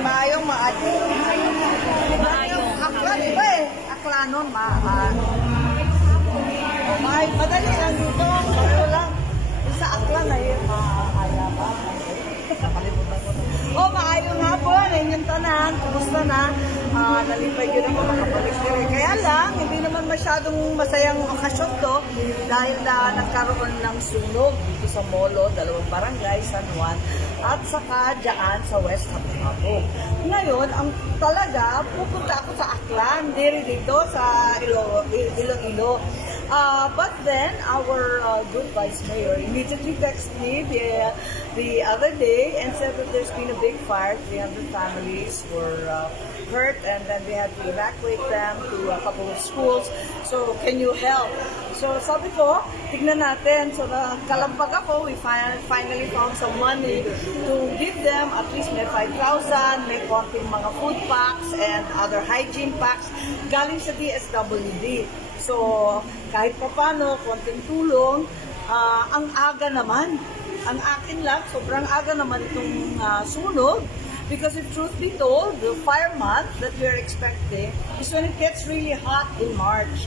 maayong maati. Maayong akla, di ba eh? Akla nun, madali lang dito. Pero lang, sa akla na yun, maaya ba? Maayong hapon, inyong tanan, kumusta na? Nalipay yun ako makabalik dire. Kaya lang, hindi naman masyadong masayang okasyon to dahil nagkaroon ng sunog dito sa Molo, 2 barangay, San Juan, at saka dyan sa West Habog-Habog. Ngayon, ang talaga, pupunta ako sa Aklan, dire dito sa Iloilo. But then, our good Vice Mayor immediately texted me the other day and said that there's been a big fire. 300 families were hurt, and then we had to evacuate them to a couple of schools. So, can you help? So, sabi ko, tignan natin. So, kalampag ako, we finally found some money to give them. At least may 5,000, may konting mga food packs and other hygiene packs galing sa DSWD. So, kahit pa paano, konting tulong, ang aga naman. Ang akin lang, sobrang aga naman itong sunog. Because if truth be told, the fire month that we're expecting is when it gets really hot in March.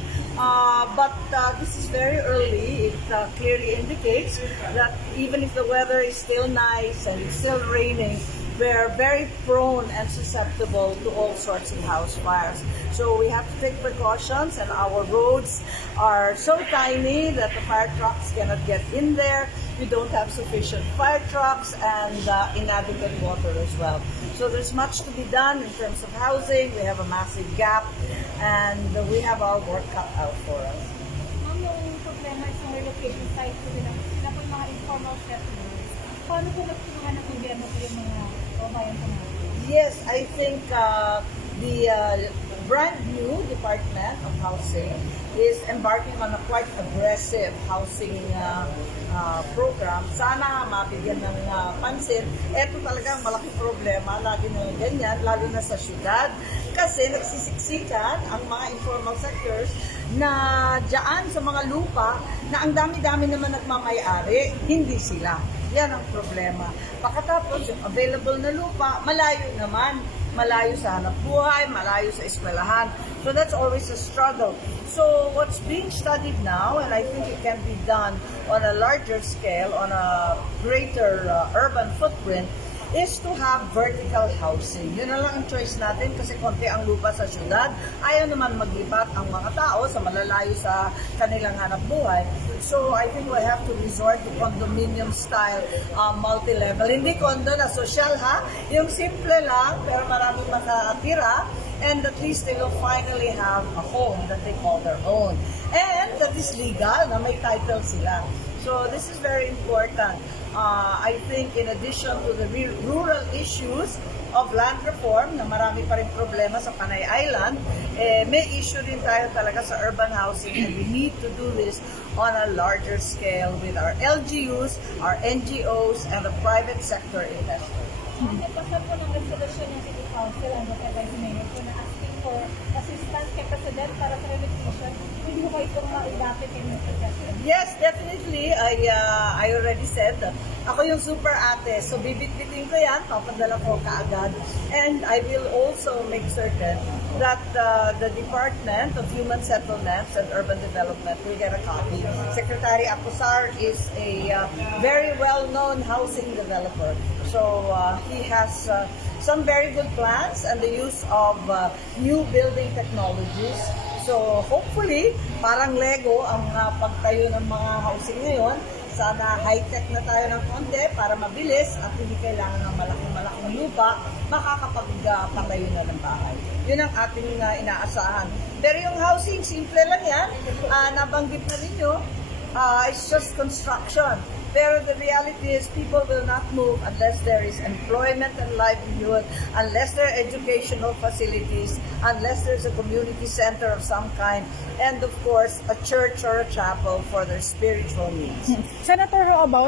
But this is very early. It clearly indicates that even if the weather is still nice and it's still raining, we're very prone and susceptible to all sorts of house fires. So we have to take precautions, and our roads are so tiny that the fire trucks cannot get in there. We don't have sufficient fire trucks and inadequate water as well. So there's much to be done in terms of housing. We have a massive gap, and we have our work cut out for us. Ma'am, yung problema is yung relocation site ko din na po yung mga informal settlers. Paano po nagtulungan ng BBM po yung mga kabayan po natin? Yes, I think the brand new Department of Housing is embarking on a quite aggressive housing program. Sana mabigyan ng pansin. Ito talagang malaking problema, lagi na ganyan, lalo na sa syudad. Kasi nagsisiksikan ang mga informal sectors na dyan sa mga lupa na ang dami-dami naman nagmamayari, hindi sila. Yan ang problema. Pagkatapos, yung available na lupa, malayo naman. Malayo sa hanap buhay, malayo sa eskwelahan. So that's always a struggle. So what's being studied now, and I think it can be done on a larger scale, on a greater urban footprint, is to have vertical housing. Yun na lang ang choice natin kasi konti ang lupa sa syudad. Ayaw naman maglipat ang mga tao sa malalayo sa kanilang hanap buhay. So I think we have to resort to condominium-style multi-level. Hindi condo na social ha, yung simple lang pero maraming makatira, and at least they will finally have a home that they call their own. And that is legal, na may title sila. So this is very important. I think in addition to the rural issues of land reform, na marami pa rin problema sa Panay Island, may issue din tayo talaga sa urban housing, and we need to do this on a larger scale with our LGUs, our NGOs, and the private sector investors. Nagpasal po ng resolution ng City Council ang Vice Mayor po na asking for assistance kay President para sa relocation. Hindi mo kayo itong mailapit in the President? Yes, definitely. I already said that ako yung super ate. So bibit-bitin ko yan, papadala ko kaagad. And I will also make certain that the Department of Human Settlements and Urban Development will get a copy. Secretary Acosar is a very well-known housing developer. So he has some very good plans and the use of new building technologies. So hopefully, parang Lego ang pagtayo ng mga housing ngayon. Sana high-tech na tayo ng konti para mabilis at hindi kailangan ng malaking lupa, makakapagpatayo na ng bahay. Yun ang ating inaasahan. Pero yung housing, simple lang yan. Nabanggit na ninyo, it's just construction. Pero the reality is people will not move unless there is employment and livelihood, unless there are educational facilities, unless there's a community center of some kind, and of course, a church or a chapel for their spiritual needs. Senator, how about